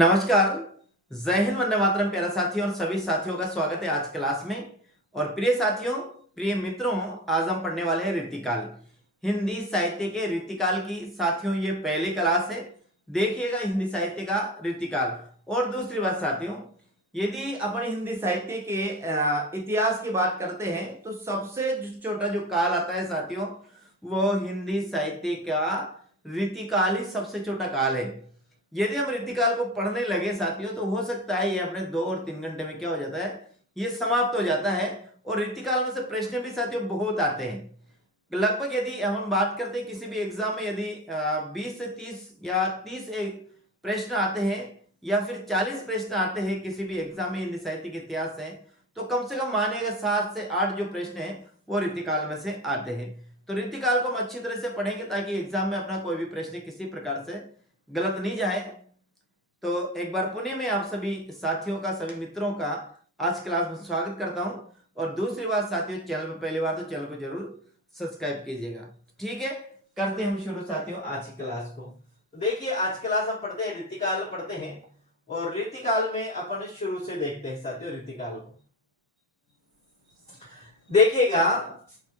नमस्कार। जय हिंद, वंदे मातरम। प्यारा साथियों और सभी साथियों का स्वागत है आज क्लास में। और प्रिय साथियों, प्रिय मित्रों, आज हम पढ़ने वाले हैं रीतिकाल, हिंदी साहित्य के रीतिकाल की। साथियों, ये पहली क्लास है, देखिएगा हिंदी साहित्य का रीतिकाल। और दूसरी बात साथियों, यदि अपन हिंदी साहित्य के इतिहास की बात करते हैं तो सबसे छोटा जो काल आता है साथियों, वो हिंदी साहित्य का रीतिकाल ही सबसे छोटा काल है। यदि हम रीतिकाल को पढ़ने लगे साथियों तो हो सकता है ये अपने 2 और 3 घंटे में क्या हो जाता है, ये समाप्त हो जाता है। और रीतिकाल में से प्रश्न भी साथियों बहुत आते हैं। लगभग यदि हम बात करते हैं किसी भी एग्जाम में, यदि 20 से 30 या 30 एक प्रश्न आते हैं या फिर 40 प्रश्न आते हैं किसी भी एग्जाम में हिंदी साहित्य के इतिहास है, तो कम से कम मानिएगा 7 से 8 जो प्रश्न है वो रीतिकाल में से आते हैं। तो रीतिकाल को हम अच्छी तरह से पढ़ेंगे ताकि एग्जाम में अपना कोई भी प्रश्न किसी प्रकार से गलत नहीं जाए। तो एक बार पुणे में आप सभी साथियों का, सभी मित्रों का आज क्लास में स्वागत करता हूं। और दूसरी बात साथियों, चैनल में पहली बार तो चैनल को जरूर सब्सक्राइब कीजिएगा। ठीक है, करते हैं हम शुरू साथियों आज की क्लास को। तो देखिए, आज क्लास हम पढ़ते हैं, रीतिकाल पढ़ते हैं। और रीतिकाल में अपन शुरू से देखते हैं साथियों रीतिकाल को। देखिएगा,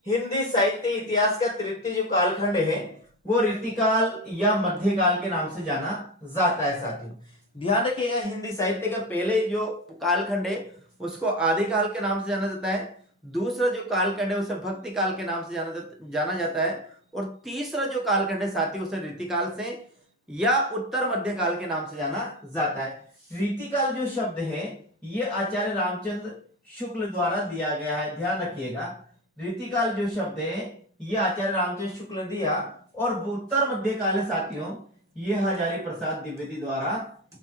हिंदी साहित्य इतिहास का तृतीय जो कालखंड है वो रीतिकाल या मध्यकाल के नाम से जाना जाता है साथियों। ध्यान रखिएगा, हिंदी साहित्य का पहले जो कालखंड है उसको आदिकाल के नाम से जाना जाता है। दूसरा जो कालखंड है उसे भक्ति काल के नाम से जाना जाता है। और तीसरा जो कालखंड है साथियों उसे रीतिकाल से या उत्तर मध्यकाल के नाम से जाना जाता है। रीतिकाल जो शब्द है ये आचार्य रामचंद्र शुक्ल द्वारा दिया गया है। ध्यान रखिएगा, रीतिकाल जो शब्द है ये आचार्य रामचंद्र शुक्ल ने दिया। और उत्तर मध्यकाल है साथियों, ये हजारी प्रसाद द्विवेदी द्वारा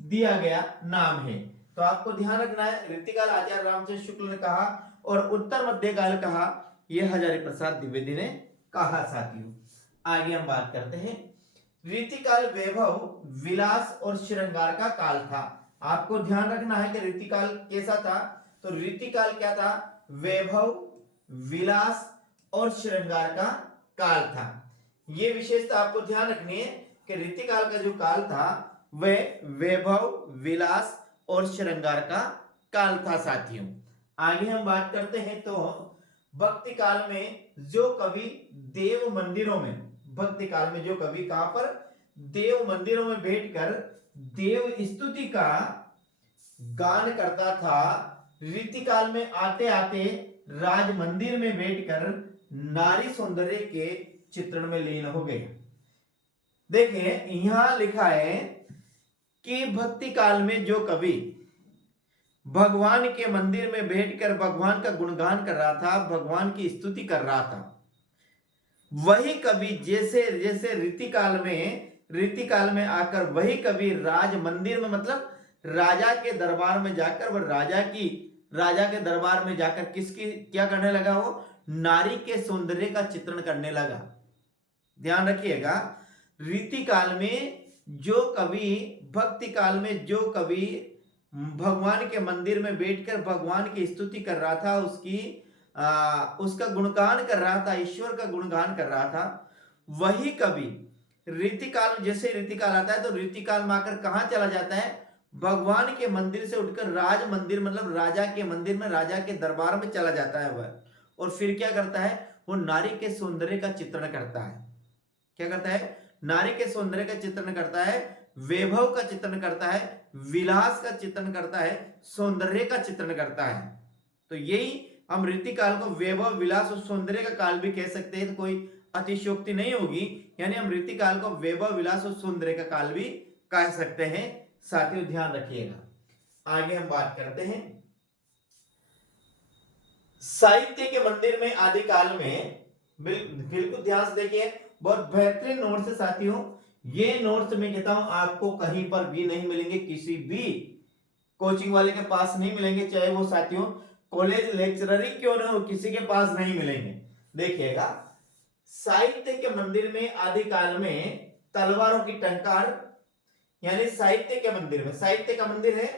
दिया गया नाम है। तो आपको ध्यान रखना है, रीतिकाल आचार्य रामचंद्र शुक्ल ने कहा और उत्तर मध्यकाल कहा ये हजारी प्रसाद द्विवेदी ने कहा साथियों। आगे हम बात करते हैं। रीतिकाल वैभव, विलास और श्रृंगार का काल था। आपको ध्यान रखना है कि रीतिकाल कैसा था। तो रीतिकाल क्या था? वैभव, विलास और श्रृंगार का काल था। ये विशेषता आपको ध्यान रखनी है कि रीतिकाल का जो काल था वह वैभव, विलास और श्रृंगार का काल था साथियों। आगे हम बात करते हैं तो भक्ति काल में जो कवि देव मंदिरों में, भक्ति काल में जो कवि कहां पर? देव मंदिरों में बैठकर देव स्तुति का गान करता था, रीतिकाल में आते आते राज मंदिर में बैठकर नारी सौंदर्य के चित्रण में लीन हो गए। देखिए, यहां लिखा है कि भक्ति काल में जो कवि भगवान के मंदिर में बैठकर भगवान का गुणगान कर रहा था, भगवान की स्तुति कर रहा था, वही कवि जैसे जैसे रीतिकाल में आकर वही कवि राज मंदिर में, मतलब राजा के दरबार में जाकर, वह राजा के दरबार में जाकर किसकी क्या करने लगा? वो नारी के सौंदर्य का चित्रण करने लगा। ध्यान रखिएगा, रीतिकाल में जो कवि, भक्ति काल में जो कवि भगवान के मंदिर में बैठकर भगवान की स्तुति कर रहा था, उसका गुणगान कर रहा था, ईश्वर का गुणगान कर रहा था, वही कवि रीतिकाल, जैसे रीतिकाल आता है तो रीतिकाल में आकर कहां चला जाता है? भगवान के मंदिर से उठकर राज मंदिर, मतलब राजा के मंदिर में, राजा के दरबार में चला जाता है वह। और फिर क्या करता है? वो नारी के सौंदर्य का चित्रण करता है। क्या करता है? नारी के सौंदर्य का चित्रण करता है, वैभव का चित्रण करता है, विलास का चित्रण करता है, सौंदर्य का चित्रण करता है। तो यही हम रीतिकाल को वैभव, विलास और सौंदर्य का काल भी कह सकते हैं, तो कोई अतिशयोक्ति नहीं होगी। यानी हम रीतिकाल को वैभव, विलास और सौंदर्य का काल भी कह सकते हैं साथियों। ध्यान रखिएगा। आगे हम बात करते हैं साहित्य के मंदिर में आदिकाल में। बिल्कुल ध्यान से देखिए, बहुत बेहतरीन नोट्स है साथियों। ये नोट्स मैं कहता हूं आपको कहीं पर भी नहीं मिलेंगे, किसी भी कोचिंग वाले के पास नहीं मिलेंगे, चाहे वो साथियों कॉलेज लेक्चरर ही क्यों ना हो, किसी के पास नहीं मिलेंगे। देखिएगा, साहित्य के मंदिर में आदिकाल में तलवारों की टंकार, यानी साहित्य के मंदिर में, साहित्य का मंदिर है,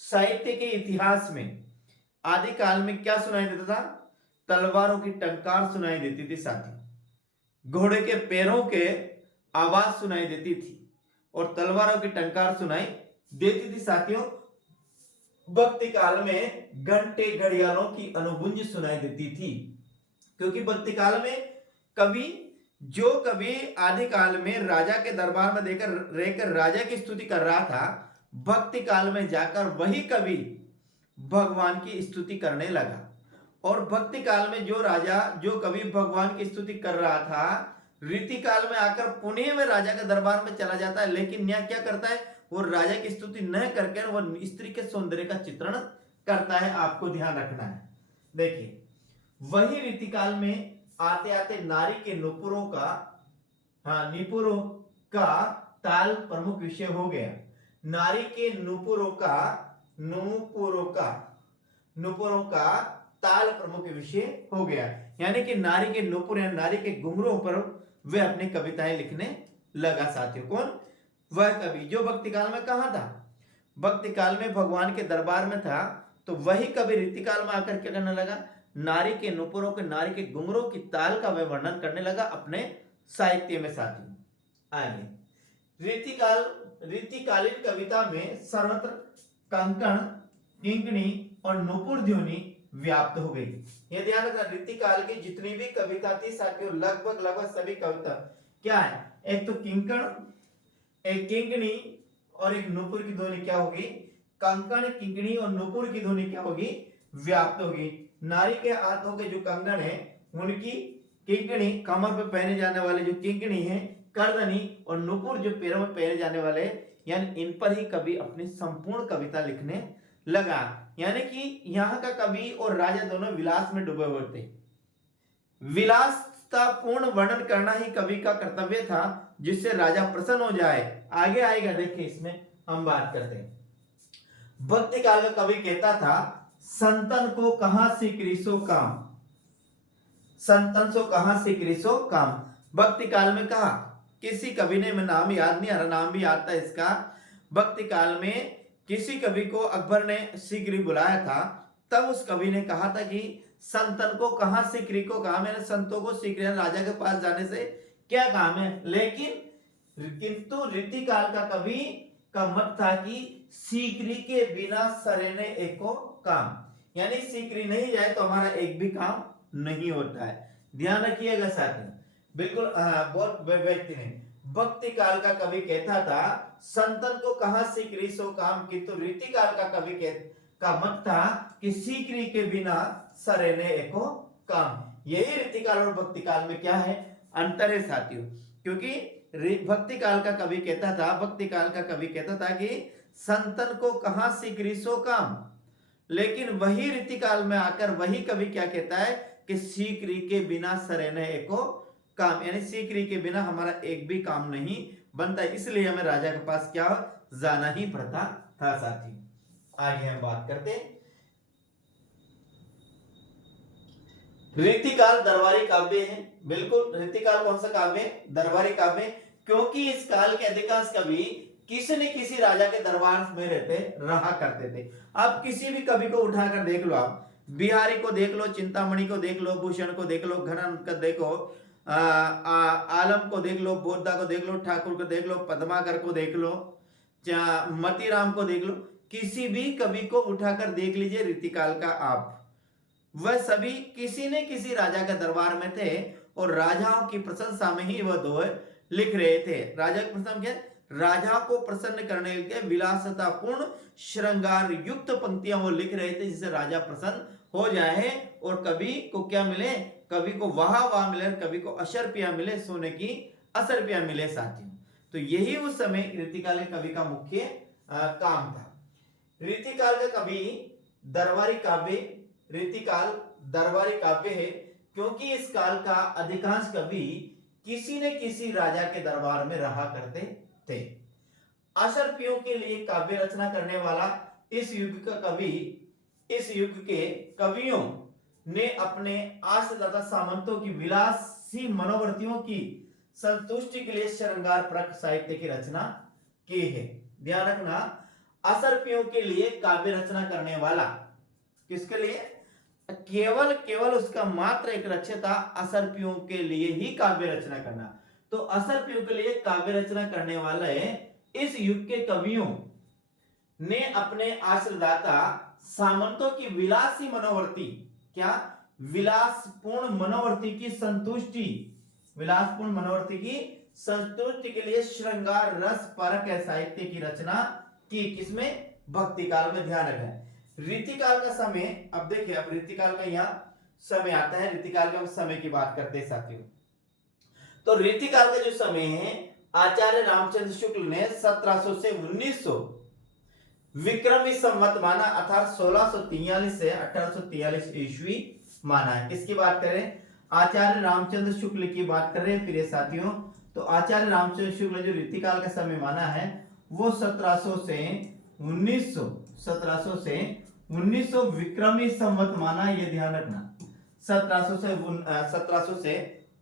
साहित्य के इतिहास में आदिकाल में क्या सुनाई देता था? तलवारों की टंकार सुनाई देती थी साथी, घोड़े के पैरों के आवाज सुनाई देती थी और तलवारों की टंकार सुनाई देती थी साथियों। भक्ति काल में घंटे घड़ियालों की अनुगुंज सुनाई देती थी, क्योंकि भक्ति काल में कवि जो कवि आदि काल में राजा के दरबार में देकर रहकर राजा की स्तुति कर रहा था, भक्ति काल में जाकर वही कवि भगवान की स्तुति करने लगा। और भक्ति काल में जो कवि भगवान की स्तुति कर रहा था, रीति काल में आकर पुनः में राजा के दरबार में चला जाता है, लेकिन यह क्या करता है, वो राजा की स्तुति न करके वो स्त्री के सौंदर्य का चित्रण करता है। आपको ध्यान रखना है। देखिए, वही रीति काल में आते आते नारी के नुपुरों का ताल प्रमुख विषय हो गया। नारी के नुपुरों का ताल प्रमुख विषय हो गया, यानी कि नारी के नुपुर या नारी के घुंघरों पर वे अपनी कविताएं लिखने लगा। साथियों, कौन? वह कवि जो भक्ति काल में कहां था, भक्ति काल में भगवान के दरबार में था, तो वही कवि रीति काल में आकर क्या करने लगा, नारी के नुपुरों के, नारी के घुंघरों की ताल का वह वर्णन करने लगा अपने साहित्य में। साथियों, आगे रीतिकालीन कविता में सर्वत्र कंकण, किंकणी और नुपुर ध्वनि व्याप्त हो गई। यह ध्यान रखना, रीतिकाल की जितनी भी कविता थी साथियों, लगभग सभी कविता क्या है, एक तो किंकण, एक किंकणी और एक नुपुर की ध्वनि क्या होगी, कंकण, किंकणी और नुपुर की ध्वनि क्या होगी, व्याप्त होगी। नारी के हाथों के जो कंगन है उनकी किंकणी, कमर पे पहने जाने वाले जो किंकणी है, करदनी और नुपुर जो पैरों में पहने जाने वाले, यानी इन पर ही कवि अपनी संपूर्ण कविता लिखने लगा। यानी कि यहाँ का कवि और राजा दोनों विलास में डूबे हुए थे। विलासतापूर्ण वर्णन करना ही कवि का कर्तव्य था, जिससे राजा प्रसन्न हो जाए। आगे आएगा, देखिए इसमें हम बात करते हैं। भक्ति काल का कवि कहता था, संतन को कहां से क्रीसो काम, संतन सो कहां से क्रीसो काम। भक्ति काल में कहा, किसी कवि ने, मैं नाम याद नहीं आ रहा, नाम भी आता है इसका, भक्ति काल में किसी कवि को अकबर ने सीकरी बुलाया था, तब उस कवि ने कहा था कि संतन को कहां सीकरी को काम है, संतों को सीकरी राजा के पास जाने से क्या काम है। लेकिन किंतु रीति काल का कवि का मत था कि सीकरी के बिना सरेने एको काम, यानी सीकरी नहीं जाए तो हमारा एक भी काम नहीं होता है। ध्यान रखिएगा साथियों, बिल्कुल बहुत व्यक्ति ने, भक्ति काल का कवि कहता था संतन को कहां सीकरी सो काम, किंतु रीति काल का कवि का मत था कि सीकरी के बिना सरेने एको काम। यही रीति काल और भक्ति काल में क्या है, अंतर है साथियों। क्योंकि भक्ति काल का कवि कहता था कि संतन को कहां सीकरी सो काम, लेकिन वही रीति काल में आकर वही कवि क्या कहता है कि सीकरी के बिना सरेने एको काम, यानी सीकरी के बिना हमारा एक भी काम नहीं बनता, इसलिए हमें राजा के पास क्या जाना ही पड़ता था। साथी, आगे हम बात करते हैं। रीतिकाल दरबारी काव्य है। बिल्कुल, रीतिकाल कौन सा काव्य? दरबारी काव्य, क्योंकि इस काल के अधिकांश कवि किसी न किसी राजा के दरबार में रहा करते थे। आप किसी भी कवि को उठाकर देख लो, आप बिहारी को देख लो, चिंतामणि को देख लो, भूषण को देख लो, घनन को देखो, आलम को देख लो, बोधा को देख लो, ठाकुर को देख लो, पद्माकर को देख लो, मतीराम को देख लो, किसी भी कवि को उठाकर देख लीजिए रीतिकाल का आप, वह सभी किसी न किसी राजा के दरबार में थे और राजाओं की प्रशंसा में ही वह दोहे लिख रहे थे। राजा की प्रशंसा क्या? राजा को प्रसन्न करने के विलासतापूर्ण श्रृंगार युक्त पंक्तियां वो लिख रहे थे, जिससे राजा प्रसन्न हो जाए और कवि को क्या मिले, कवि को वाह मिले, कवि को अशर्पिया मिले, सोने की असरपिया मिले। साथियों, तो यही उस समय रीतिकाल कवि का मुख्य काम था। रीतिकाल का कवि दरबारी काव्य, रीतिकाल दरबारी काव्य है क्योंकि इस काल का अधिकांश कवि किसी न किसी राजा के दरबार में रहा करते थे। अशर्पियों के लिए काव्य रचना करने वाला इस युग का कवि, इस युग के कवियों ने अपने आश्रदाता सामंतों की विलासी मनोवृत्तियों की संतुष्टि के लिए श्रृंगार परक साहित्य की रचना की है। ध्यान रखना, अशर्पियों के लिए काव्य रचना करने वाला, किसके लिए? केवल उसका मात्र एक लक्ष्य था अशर्पियों के लिए ही काव्य रचना करना। तो अशर्पियों के लिए काव्य रचना करने वाले इस युग के कवियों ने अपने आश्रयदाता सामंतों की विलासी मनोवर्ती, क्या विलासपूर्ण मनोवर्ती की संतुष्टि, विलासपूर्ण मनोवर्ती की संतुष्टि के लिए श्रृंगार रस परक साहित्य की रचना की। किसमें? भक्ति काल में। ध्यान रखें रीतिकाल का समय। अब देखिए, अब रीतिकाल का यहाँ समय आता है। रीतिकाल का हम समय की बात करते हैं साथियों। तो रीतिकाल का जो समय है, आचार्य रामचंद्र शुक्ल ने 1700 से 1900 विक्रमी संवत माना, अर्थात 1643 से 1843 ईस्वी माना है। किसकी बात करें? आचार्य रामचंद्र शुक्ल की बात कर रहे हैं प्रिय साथियों। तो आचार्य रामचंद्र शुक्ल जो रीतिकाल का समय माना है वो 1700 से 1900 विक्रमी संवत माना, ये ध्यान रखना। 1700 से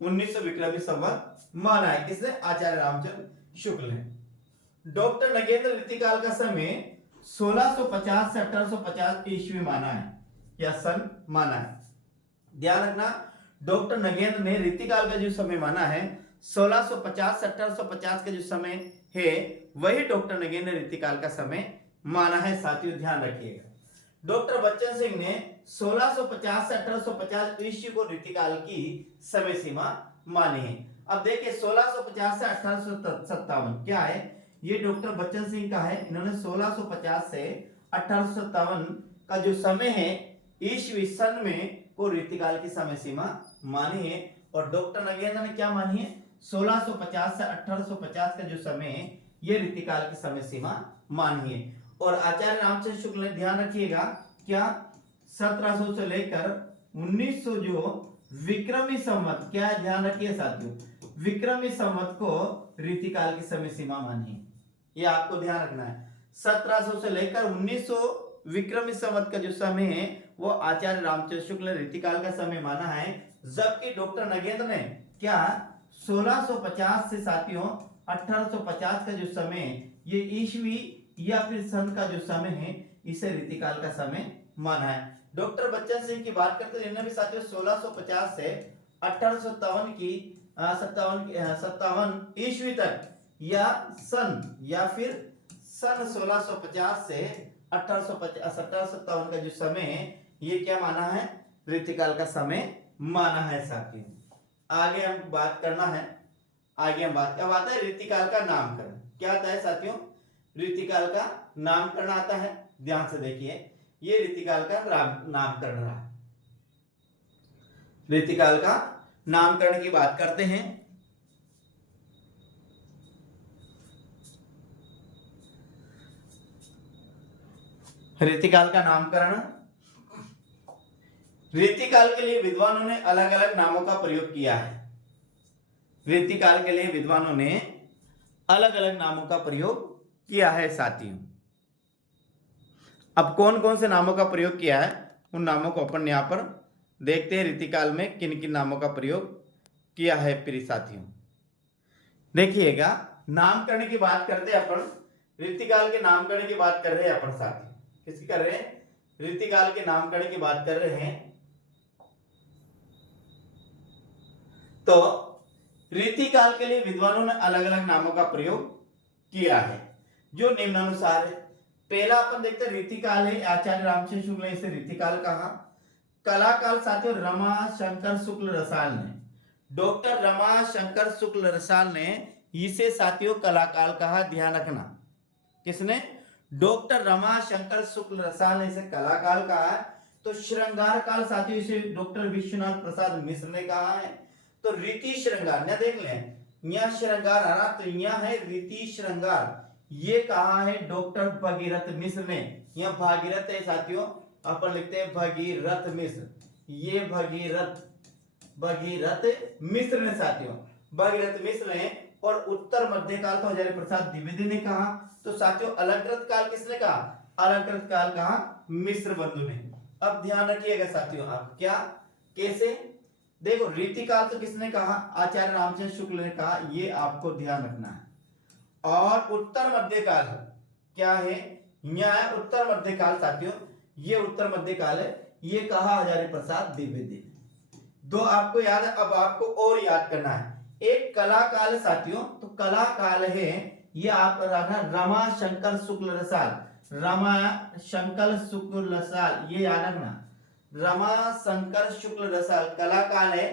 1900 विक्रमी संवत माना है। किसने? आचार्य रामचंद्र शुक्ल ने। डॉक्टर नगेंद्र रीतिकाल का समय 1650 से 1850 ईस्वी माना है, या सन माना है। ध्यान रखना, डॉक्टर नगेंद्र ने रीतिकाल का जो समय माना है 1650 से 1850 का जो समय है वही डॉक्टर नगेंद्र ने रीतिकाल का समय माना है साथियों, ध्यान रखिएगा। डॉक्टर बच्चन सिंह ने 1650 से 1850 ईस्वी को रीतिकाल की समय सीमा मानी है। अब देखिए 1650 से 1857 क्या है, ये डॉक्टर बच्चन सिंह का है। इन्होंने 1650 से 1857 का जो समय है ईस्वी सन में को रीतिकाल की समय सीमा मानी है। और डॉक्टर नगेंद्र ने क्या मानी है? 1650 से 1850 का जो समय है ये रीतिकाल की समय सीमा मानी है। और आचार्य रामचंद्र शुक्ल ने, ध्यान रखिएगा, क्या 1700 से लेकर 1900 जो विक्रमी संवत, क्या है ध्यान रखिए साथियों, विक्रमी संवत को रीतिकाल की समय सीमा मानी है। ये आपको ध्यान रखना है। 1700 से लेकर 1900 विक्रमी संवत का जो समय है वो आचार्य रामचंद्र शुक्ल ने रीतिकाल का समय माना है। जबकि डॉक्टर नगेंद्र ने क्या 1650 से साथियों 1850 का जो समय ये ईस्वी या फिर सन का जो समय है इसे रीतिकाल का समय माना है। डॉक्टर बच्चन सिंह की बात करते हैं, इन्होंने भी साथियों 1650 से 1857 की 57 ईस्वी तक या सन या फिर सन 1650 से 1857 का जो समय है ये क्या माना है? रीतिकाल का समय माना है साथियों। आगे हम बात करना है, आगे हम बात क्या आता है? रीतिकाल का नामकरण। क्या आता है साथियों? रीतिकाल का नामकरण आता है। ध्यान से देखिए, ये रीतिकाल का नामकरण रहा। रीतिकाल का नामकरण की बात करते हैं। रीतिकाल का नामकरण, रीतिकाल के लिए विद्वानों ने अलग अलग नामों का प्रयोग किया है। रीतिकाल के लिए विद्वानों ने अलग अलग नामों का प्रयोग किया है साथियों। अब कौन कौन से नामों का प्रयोग किया है उन नामों को अपन यहाँ पर देखते हैं। रीतिकाल में किन किन नामों का प्रयोग किया है प्रिय साथियों, देखिएगा। नामकरण की बात करते हैं अपन, रीतिकाल के नामकरण की बात कर रहे हैं अपन साथियों। किसकी कर रहे हैं? रीतिकाल के नामकरण की बात कर रहे हैं। तो रीतिकाल के लिए विद्वानों ने अलग अलग नामों का प्रयोग किया है जो निम्नानुसार है। पहला अपन देखते हैं रीतिकाल है, आचार्य रामचंद्र शुक्ल ने इसे रीतिकाल कहा। कलाकाल साथियों रमाशंकर शुक्ल रसाल ने, डॉक्टर रमाशंकर शुक्ल रसाल ने इसे साथियों कलाकाल कहा। ध्यान रखना, किसने? डॉक्टर रमाशंकर शुक्ल रसाल ने इसे कलाकाल कहा है। तो श्रृंगार काल साथियों इसे डॉक्टर विश्वनाथ प्रसाद मिश्र ने कहा है। तो रीति श्रृंगार न देख लें, यहाँ श्रृंगार आ रहा, तो यहाँ है रीति श्रृंगार, ये कहा है डॉक्टर भगीरथ मिश्र ने। यहाँ भागीरथ है साथियों, अपन लिखते हैं भगीरथ मिश्र, ये भगीरथ मिश्र ने साथियों, भगीरथ मिश्र ने। और उत्तर मध्यकाल को हजारी प्रसाद द्विवेदी ने कहा। तो साथियों अलंकृत काल किसने कहा? अलंकृत काल कहा मिश्र बंधु ने। अब ध्यान रखिएगा साथियों, आप क्या कैसे देखो, रीतिकाल तो किसने कहा? आचार्य रामचंद्र शुक्ल ने कहा, ये आपको ध्यान रखना है। और उत्तर मध्यकाल क्या है? यहाँ है उत्तर मध्यकाल साथियों, ये उत्तर मध्यकाल है, ये कहा हजारी प्रसाद द्विवेदी। दो आपको याद है, अब आपको और याद करना है। एक कला काल साथियों, तो कला काल है ये आप रमाशंकर शुक्ल रसाल। रमा शंकर शुक्ल रसाल, ये याद रखना, रमा शंकर शुक्ल रसाल कला काल है।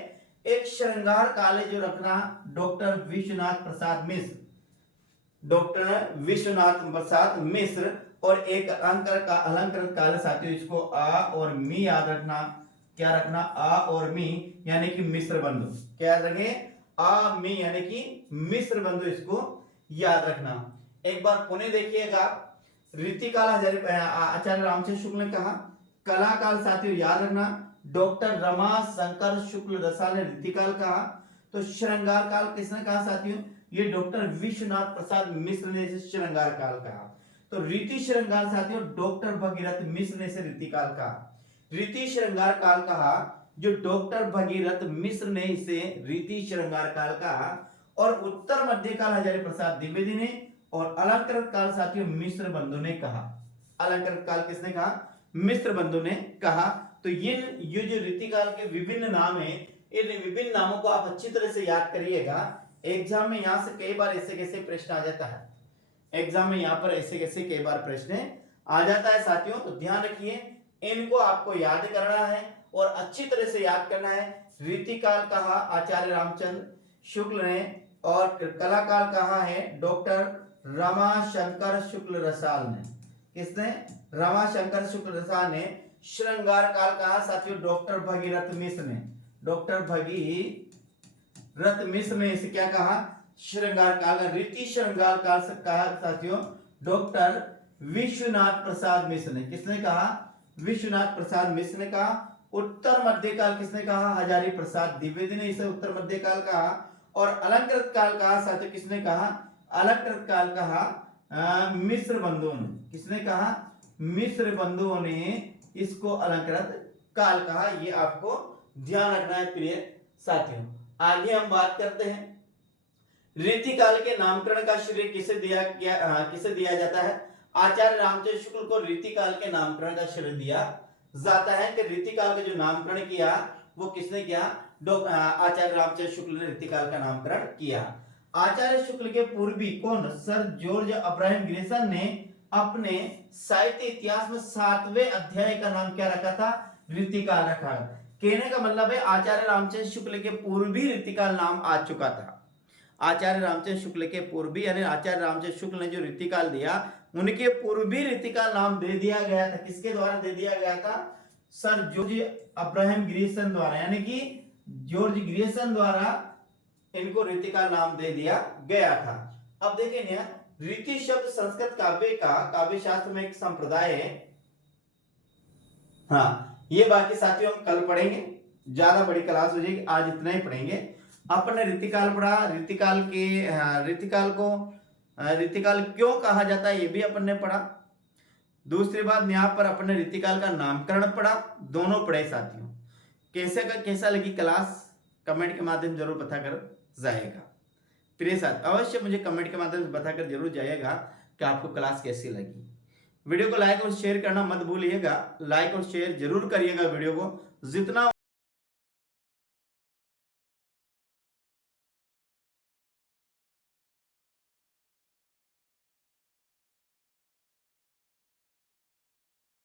एक श्रृंगार काल है जो रखना डॉक्टर विश्वनाथ प्रसाद मिश्र, डॉक्टर विश्वनाथ प्रसाद मिश्र। और एक अलंकृत काल साथियों, इसको आ और मी याद रखना। क्या रखना? आ और मी यानी कि मिश्र बंधु। क्या याद रखे? आ मी यानी कि मिश्र बंधु, इसको याद रखना। एक बार पुनः देखिएगा, रीतिकाल आचार्य रामचंद्र शुक्ल ने कहा। कला काल साथियों याद रखना, डॉक्टर रमा शंकर शुक्ल रसाल ने रीतिकाल कहा। तो श्रृंगार काल किसने कहा साथियों? ये डॉक्टर विश्वनाथ प्रसाद मिश्र ने इसे श्रृंगार काल कहा। तो रीति श्रृंगार साथियों डॉक्टर भगीरथ मिश्र ने इसे रीतिकाल कहा। रीति श्रृंगार काल कहा जो डॉक्टर भगीरथ मिश्र ने इसे रीति श्रृंगार काल कहा। और उत्तर मध्य काल हजारी प्रसाद द्विवेदी ने, और अलंकृत काल साथियों मिश्र बंधु ने कहा। अलंकृत काल किसने कहा? मिश्र बंधु ने कहा। तो ये जो रीतिकाल के विभिन्न नाम हैं, इन विभिन्न नामों को आप अच्छी तरह से याद करिएगा। एग्जाम में यहां से कई बार ऐसे कैसे प्रश्न आ जाता है, एग्जाम में यहां पर ऐसे कैसे कई बार प्रश्न आ जाता है साथियों। तो ध्यान रखिए, इनको आपको याद करना है और अच्छी तरह से याद करना है। रीतिकाल कहा आचार्य रामचंद्र शुक्ल ने, और कलाकाल कहा है डॉक्टर रमाशंकर शुक्ल रसाल ने। किसने? रमाशंकर शुक्ल रसाल ने। श्रृंगार काल कहा साथियों डॉक्टर भगीरथ मिश्र ने। डॉक्टर भगीरथ मिश्र ने इसे क्या कहा? श्रृंगार काल। रीति श्रृंगार काल से कहा साथियों डॉक्टर विश्वनाथ प्रसाद मिश्र ने। किसने कहा? विश्वनाथ प्रसाद मिश्र ने कहा। उत्तर मध्य काल किसने कहा? हजारी प्रसाद द्विवेदी ने इसे उत्तर मध्य काल कहा। और अलंकृत काल कहा साथियों किसने कहा? अलंकृत काल कहा मिश्र बंधुओं ने। किसने कहा? मिश्र बंधुओं ने इसको अलंकृत काल कहा। ये आपको ध्यान रखना है प्रिय साथियों। आगे हम बात करते हैं रीतिकाल के नामकरण का श्रेय किसे दिया जाता है? आचार्य रामचंद्र शुक्ल को रीतिकाल के नामकरण का श्रेय दिया जाता है कि रीतिकाल का जो नामकरण किया वो किसने किया? आचार्य रामचंद्र शुक्ल ने रीतिकाल का नामकरण किया। आचार्य शुक्ल के पूर्वी कौन? सर जॉर्ज अब्राहम ग्रेसन ने अपने साहित्य इतिहास में 7वें अध्याय का नाम क्या रखा था? रीतिकाल रखा। कहने का मतलब है आचार्य रामचंद्र शुक्ल के पूर्व भी रीतिकाल नाम आ चुका था। आचार्य रामचंद्र शुक्ल के पूर्व भी यानी आचार्य रामचंद्र शुक्ल ने जो रीतिकाल दिया उनके पूर्व भी रीतिकाल नाम दे दिया गया था। किसके द्वारा दे दिया गया था? सर जॉर्ज अब्राहम ग्रेसन द्वारा, यानी कि जॉर्ज ग्रेसन द्वारा इनको रीतिकाल नाम दे दिया गया था। अब देखें यहाँ रीति शब्द संस्कृत काव्य शास्त्र में एक संप्रदाय है। हाँ, ये बाकी साथियों हम कल पढ़ेंगे, ज्यादा बड़ी क्लास हो जाएगी, आज इतना ही पढ़ेंगे। अपन ने रीतिकाल पढ़ा, रीतिकाल क्यों कहा जाता है ये भी अपन ने पढ़ा। दूसरी बात यहाँ पर अपन ने रीतिकाल का नामकरण पढ़ा, दोनों पढ़े साथियों। कैसा लगी क्लास कमेंट के माध्यम जरूर बताकर जाएगा। प्रिय साथ अवश्य मुझे कमेंट के माध्यम से बताकर जरूर जाइएगा कि आपको क्लास कैसी लगी। वीडियो को लाइक और शेयर करना मत भूलिएगा, लाइक और शेयर जरूर करिएगा वीडियो को जितना